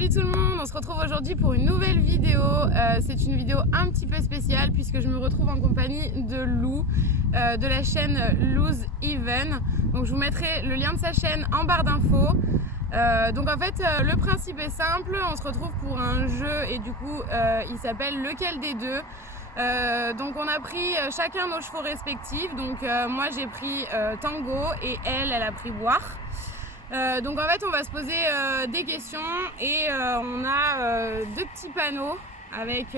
Salut tout le monde, on se retrouve aujourd'hui pour une nouvelle vidéo. C'est une vidéo un petit peu spéciale puisque je me retrouve en compagnie de Lou de la chaîne Lou's Even. Donc je vous mettrai le lien de sa chaîne en barre d'infos. Donc en fait le principe est simple, on se retrouve pour un jeu et du coup il s'appelle Lequel des deux. Donc on a pris chacun nos chevaux respectifs. Donc moi j'ai pris Tango et elle a pris War. Donc en fait on va se poser des questions et on a deux petits panneaux avec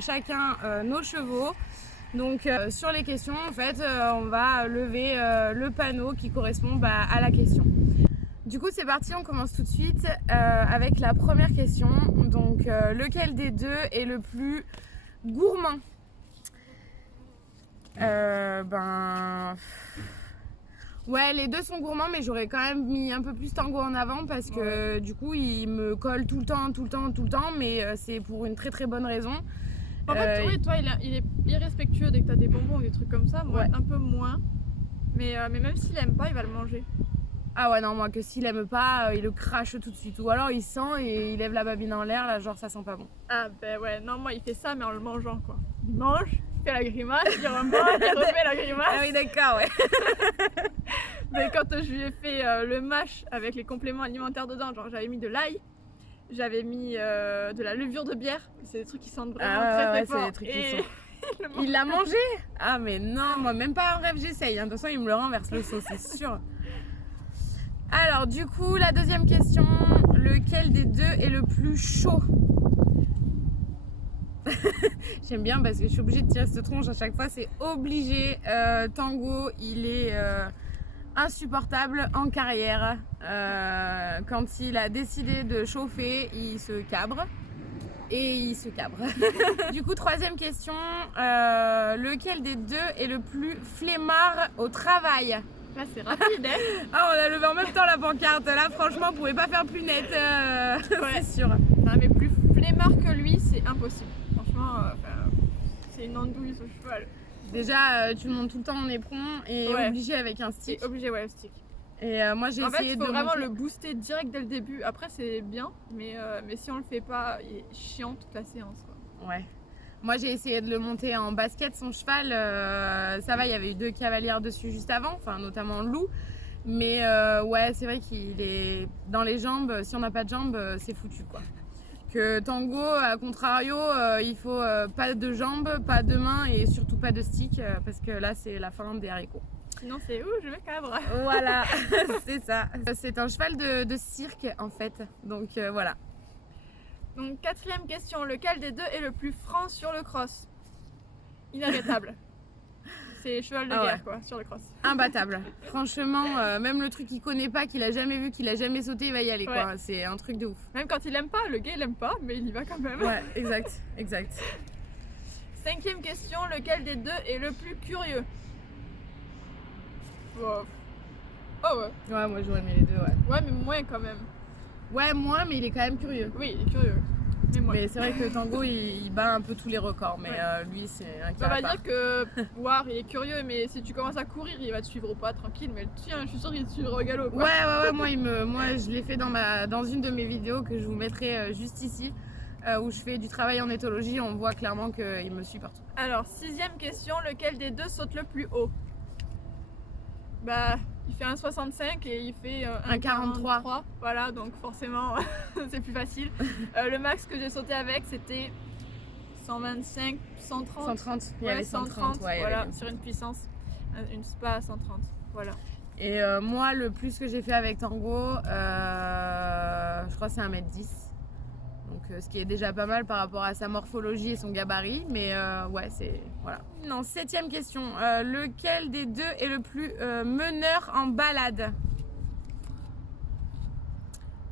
chacun nos chevaux. Donc sur les questions en fait on va lever le panneau qui correspond à la question. Du coup c'est parti, on commence tout de suite avec la première question. Donc lequel des deux est le plus gourmand? Ouais, les deux sont gourmands, mais j'aurais quand même mis un peu plus Tango en avant parce que du coup il me colle tout le temps, mais c'est pour une très bonne raison. En fait, oui, toi il est irrespectueux dès que t'as des bonbons ou des trucs comme ça, moi un peu moins, mais même s'il aime pas, il va le manger. Ah ouais, non, moi que s'il aime pas, il le crache tout de suite, ou alors il sent et il lève la babine en l'air, là, genre ça sent pas bon. Ah ben ouais, non, moi il fait ça, mais en le mangeant quoi. Il mange, il fait la grimace, il remange, il refait la grimace. Ah oui, d'accord, ouais. Mais quand je lui ai fait le mash avec les compléments alimentaires dedans, genre j'avais mis de l'ail, j'avais mis de la levure de bière, c'est des trucs qui sentent vraiment très fort. C'est des trucs qui sont... Il l'a mangé? Ah mais non, moi même pas un rêve j'essaye, hein. De toute façon il me le renverse le sauce, c'est sûr. Alors du coup la deuxième question, lequel des deux est le plus chaud? J'aime bien parce que je suis obligée de tirer cette tronche à chaque fois, c'est obligé. Tango il est insupportable en carrière. Quand il a décidé de chauffer, il se cabre. Et il se cabre. Du coup, troisième question, lequel des deux est le plus flemmard au travail? Là c'est rapide, hein. Ah, on a levé en même temps la pancarte. Là, franchement, on pouvait pas faire plus net. Ouais. C'est sûr. Non, mais plus flemmard que lui, c'est impossible. Franchement, c'est une andouille ce cheval. Déjà, tu le montes tout le temps en éperon et obligé avec un stick. C'est obligé, ouais, le stick. Et moi, j'ai essayé de. En fait, il faut vraiment le booster direct dès le début. Après, c'est bien, mais si on le fait pas, il est chiant toute la séance, quoi. Ouais. Moi, j'ai essayé de le monter en basket, son cheval. Ça va, il y avait eu deux cavalières dessus juste avant, enfin, notamment Lou. Mais ouais, c'est vrai qu'il est dans les jambes. Si on n'a pas de jambes, c'est foutu, quoi. Que Tango, à contrario, il faut pas de jambes, pas de mains et surtout pas de stick parce que là, c'est la fin des haricots. Sinon, c'est je me cabre. Voilà, c'est ça. C'est un cheval de cirque, en fait. Donc voilà. Donc, quatrième question, lequel des deux est le plus franc sur le cross? Inarrêtable. C'est cheval de guerre, quoi, sur le cross. Imbattable. Franchement, même le truc qu'il connaît pas, qu'il a jamais vu, qu'il a jamais sauté, il va y aller, quoi. C'est un truc de ouf. Même quand il aime pas, le gars il aime pas, mais il y va quand même. Ouais, exact. Cinquième question, lequel des deux est le plus curieux? Oh ouais. Ouais, moi j'aurais aimé les deux, ouais. Ouais, mais moins quand même. Ouais, moins, mais il est quand même curieux. Oui, il est curieux. Mais c'est vrai que Tango il bat un peu tous les records, mais lui c'est un Ça va dire que War il est curieux, mais si tu commences à courir, il va te suivre au pas tranquille, mais le tien, je suis sûre qu'il te suivra au galop, quoi. Ouais, moi je l'ai fait dans une de mes vidéos que je vous mettrai juste ici, où je fais du travail en éthologie, on voit clairement qu'il me suit partout. Alors, sixième question, lequel des deux saute le plus haut? Bah, il fait 1,65 et il fait 1,43. Voilà, donc forcément, c'est plus facile. Le max que j'ai sauté avec, c'était 125, 130. 130, il y avait 130, ouais. Voilà, sur une puissance, une spa à 130, voilà. Et moi, le plus que j'ai fait avec Tango, je crois que c'est 1m10. Donc ce qui est déjà pas mal par rapport à sa morphologie et son gabarit, mais ouais, c'est... voilà. Non, septième question, lequel des deux est le plus meneur en balade?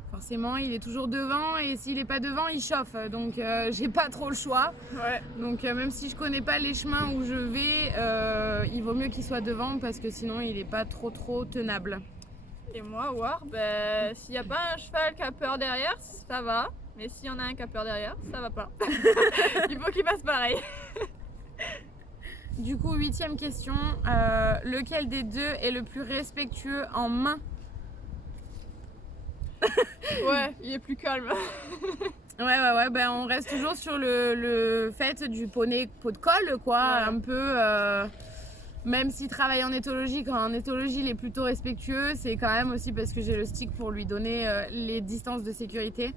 Forcément, il est toujours devant et s'il n'est pas devant, il chauffe. Donc j'ai pas trop le choix. Ouais. Donc même si je connais pas les chemins où je vais, il vaut mieux qu'il soit devant parce que sinon il est pas trop tenable. Et moi, War, ben, s'il n'y a pas un cheval qui a peur derrière, ça va. Mais s'il y en a un qui a peur derrière, ça va pas. Il faut qu'il fasse pareil. Du coup, huitième question, lequel des deux est le plus respectueux en main? Ouais, il est plus calme. Ouais, ben on reste toujours sur le fait du poney pot de colle, quoi, un peu. Même s'il travaille en éthologie, quand en éthologie il est plutôt respectueux, c'est quand même aussi parce que j'ai le stick pour lui donner les distances de sécurité.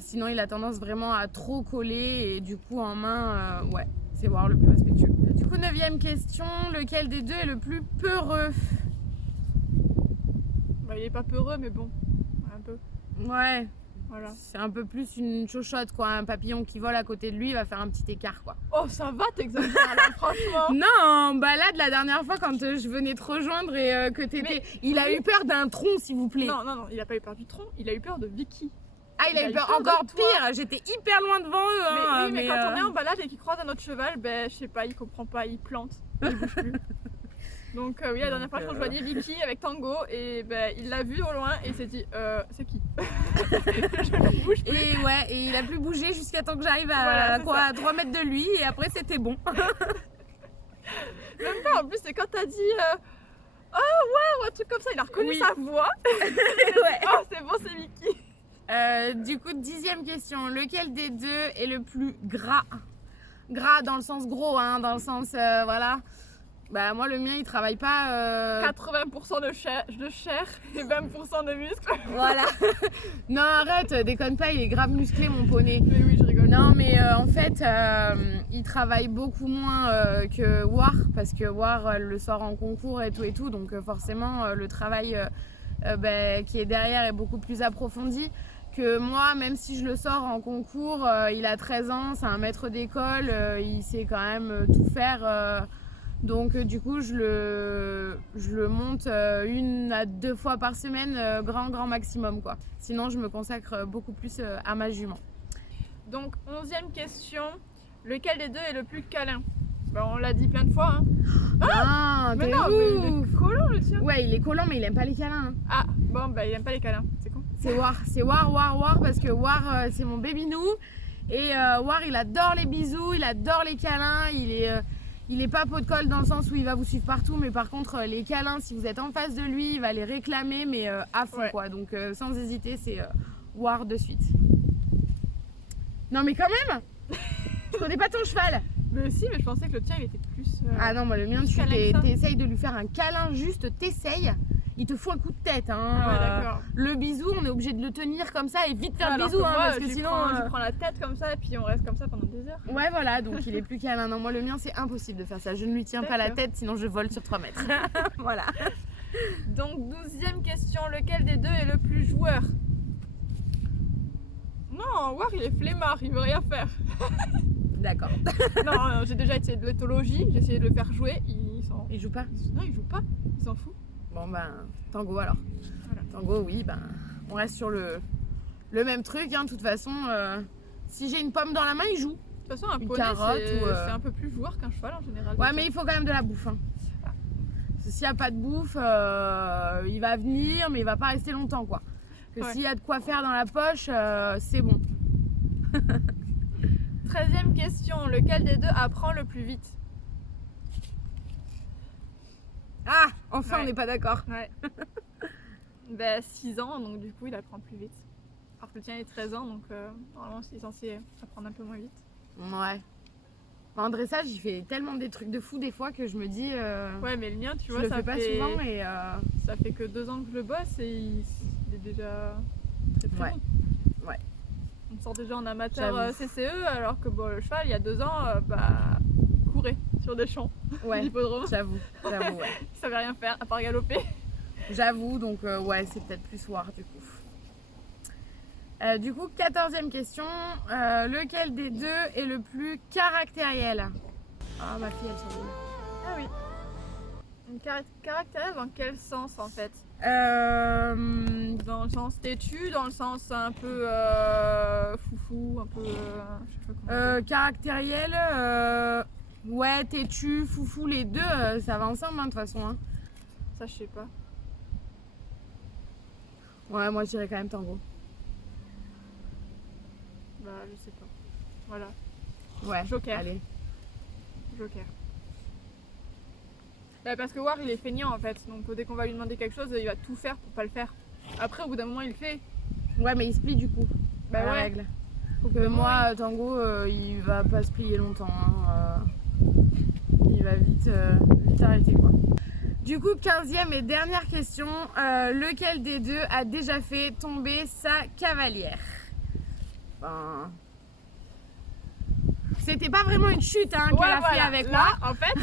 Sinon il a tendance vraiment à trop coller et du coup en main, ouais, c'est voir le plus respectueux. Du coup, 9e question, lequel des deux est le plus peureux? Bah, il est pas peureux, mais bon, un peu. Ouais. Voilà. C'est un peu plus une chochotte, quoi. Un papillon qui vole à côté de lui, il va faire un petit écart, quoi. Oh, ça va, t'exagères là, franchement. Non, bah là, de la dernière fois, quand je venais te rejoindre et que t'étais... Mais... Il a eu peur d'un tronc, s'il vous plaît. Non, il a pas eu peur du tronc, il a eu peur de Vicky. Ah, il a eu peur encore pire. J'étais hyper loin devant eux. Hein, mais quand on est en balade et qu'il croise un autre cheval, ben, je sais pas, il comprend pas, il plante, il bouge plus. Donc oui, la dernière fois, je rejoignais Vicky avec Tango et ben, il l'a vu au loin et il s'est dit c'est qui? Je ne bouge plus. Et ouais, et il a plus bougé jusqu'à temps que j'arrive à 3 mètres de lui et après c'était bon. Même pas, en plus c'est quand t'as dit oh waouh, un truc comme ça, il a reconnu sa voix. Ouais. Oh c'est bon, c'est Vicky. Du coup, 10e question, lequel des deux est le plus gras? Gras dans le sens gros, hein, dans le sens voilà. Bah moi le mien il travaille pas 80% de chair et 20% de muscles. Voilà. Non arrête, déconne pas, il est grave musclé mon poney. Mais oui, je rigole. Non mais en fait il travaille beaucoup moins que War, parce que War le sort en concours et tout, donc forcément le travail qui est derrière est beaucoup plus approfondi que moi, même si je le sors en concours. Il a 13 ans, c'est un maître d'école, il sait quand même tout faire. Donc du coup je le monte 1 à 2 fois par semaine, grand maximum, quoi. Sinon je me consacre beaucoup plus à ma jument. Donc 11e question, lequel des deux est le plus câlin? Ben, on l'a dit plein de fois. Hein. Ah, mais non, mais il est collant le tien. Ouais, il est collant mais il aime pas les câlins. Hein. Ah bon, bah il aime pas les câlins, c'est con. C'est War parce que War c'est mon baby-nou et War il adore les bisous, il adore les câlins, il est pas pot de colle dans le sens où il va vous suivre partout, mais par contre les câlins, si vous êtes en face de lui, il va les réclamer, mais à fond, quoi. Donc sans hésiter, c'est War de suite. Non mais quand même. Je connais pas ton cheval. Mais si, mais je pensais que le tien il était plus... Ah non, moi le mien, tu essayes de lui faire un câlin, juste t'essayes. Il te fout un coup de tête, hein. Ah ouais, d'accord. Le bisou, on est obligé de le tenir comme ça et vite faire le bisou, moi, parce que sinon je prends la tête comme ça et puis on reste comme ça pendant des heures. Ouais, voilà, donc il est plus câlin. Non, moi le mien c'est impossible de faire ça. Je ne lui tiens pas la tête, sinon je vole sur 3 mètres. Voilà. Donc 12e question, lequel des deux est le plus joueur? Non, War il est flemmard, il veut rien faire. D'accord. Non, j'ai déjà essayé de l'éthologie, j'ai essayé de le faire jouer, il joue pas? Non, il joue pas, il s'en fout. Bon ben, Tango alors. Voilà. Tango, oui, ben, on reste sur le même truc, hein. De toute façon, si j'ai une pomme dans la main, il joue. De toute façon, un poney, c'est un peu plus joueur qu'un cheval en général. Ouais, mais il faut quand même de la bouffe. Hein. Ah. S'il n'y a pas de bouffe, il va venir, mais il va pas rester longtemps, quoi. Que s'il y a de quoi faire dans la poche, c'est bon. 13e question, lequel des deux apprend le plus vite? Ah, enfin on n'est pas d'accord. Ouais. Ben 6 ans, donc du coup il apprend plus vite. Alors que le tien est 13 ans, donc normalement il est censé apprendre un peu moins vite. Ouais. En dressage, il fait tellement des trucs de fou des fois que je me dis... Ouais, mais le mien, tu vois, je le fais pas souvent, mais... Ça fait que 2 ans que je le bosse et il est déjà très bon. Ouais. On sort déjà en amateur CCE, alors que bon, le cheval, il y a 2 ans, courait sur des champs. Ouais, l'hippodrome. J'avoue, ouais. Il savait rien faire à part galoper. J'avoue, donc ouais, c'est peut-être plus War du coup. Du coup, 14e question, lequel des deux est le plus caractériel? Ah, ma fille, elle s'envole. Ah oui. Une caractériel dans quel sens en fait? Dans le sens têtu, dans le sens un peu foufou, un peu... je sais pas comment caractériel, ouais, têtu, foufou, les deux, ça va ensemble, hein, de toute façon. Hein. Ça, je sais pas. Ouais, moi, je dirais quand même Tango. Bah, je sais pas. Voilà. Ouais, Joker. Allez. Joker. Bah, parce que War, il est feignant en fait. Donc, dès qu'on va lui demander quelque chose, il va tout faire pour pas le faire. Après, au bout d'un moment, il le fait. Ouais, mais il se plie du coup. Bah à la ouais. règle. Donc moi, Tango, il va pas se plier longtemps. Hein. Il va vite arrêter quoi. Du coup, 15e et dernière question. Lequel des deux a déjà fait tomber sa cavalière? Ben... C'était pas vraiment une chute hein, qu'elle a fait avec là, moi. En fait,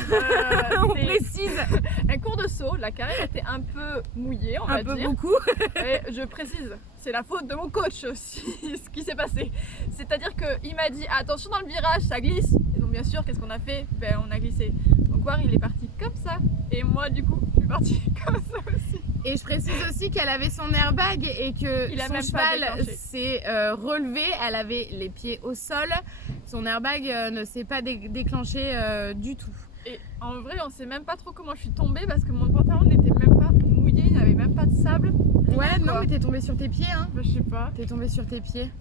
On précise. Un cours de saut, la carrière était un peu mouillée, on va dire. Un peu beaucoup. Et je précise, c'est la faute de mon coach aussi, ce qui s'est passé. C'est-à-dire qu'il m'a dit attention dans le virage, ça glisse. Et donc bien sûr, qu'est-ce qu'on a fait? Ben on a glissé. Donc War il est parti comme ça. Et moi du coup, je suis partie comme ça aussi. Et je précise aussi qu'elle avait son airbag et que son cheval s'est relevé. Elle avait les pieds au sol. Son airbag ne s'est pas déclenché du tout. Et en vrai, on sait même pas trop comment je suis tombée parce que mon pantalon n'était même pas mouillé, il n'y avait même pas de sable. Ouais, non, mais t'es tombée sur tes pieds. Hein. Bah, je sais pas. T'es tombée sur tes pieds.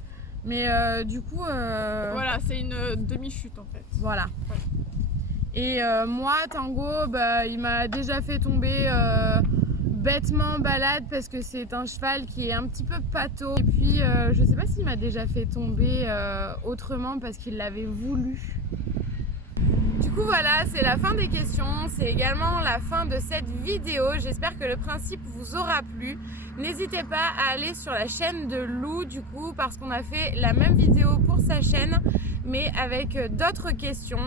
Mais du coup. Voilà, c'est une demi-chute en fait. Voilà. Ouais. Et moi, Tango, bah, il m'a déjà fait tomber bêtement balade parce que c'est un cheval qui est un petit peu pâteau. Et puis, je sais pas s'il m'a déjà fait tomber autrement parce qu'il l'avait voulu. Du coup voilà, c'est la fin des questions, c'est également la fin de cette vidéo. J'espère que le principe vous aura plu. N'hésitez pas à aller sur la chaîne de Lou du coup parce qu'on a fait la même vidéo pour sa chaîne mais avec d'autres questions.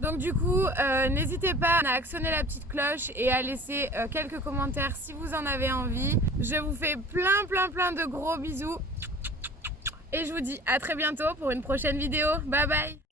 Donc du coup, n'hésitez pas à actionner la petite cloche et à laisser quelques commentaires si vous en avez envie. Je vous fais plein de gros bisous et je vous dis à très bientôt pour une prochaine vidéo. Bye bye.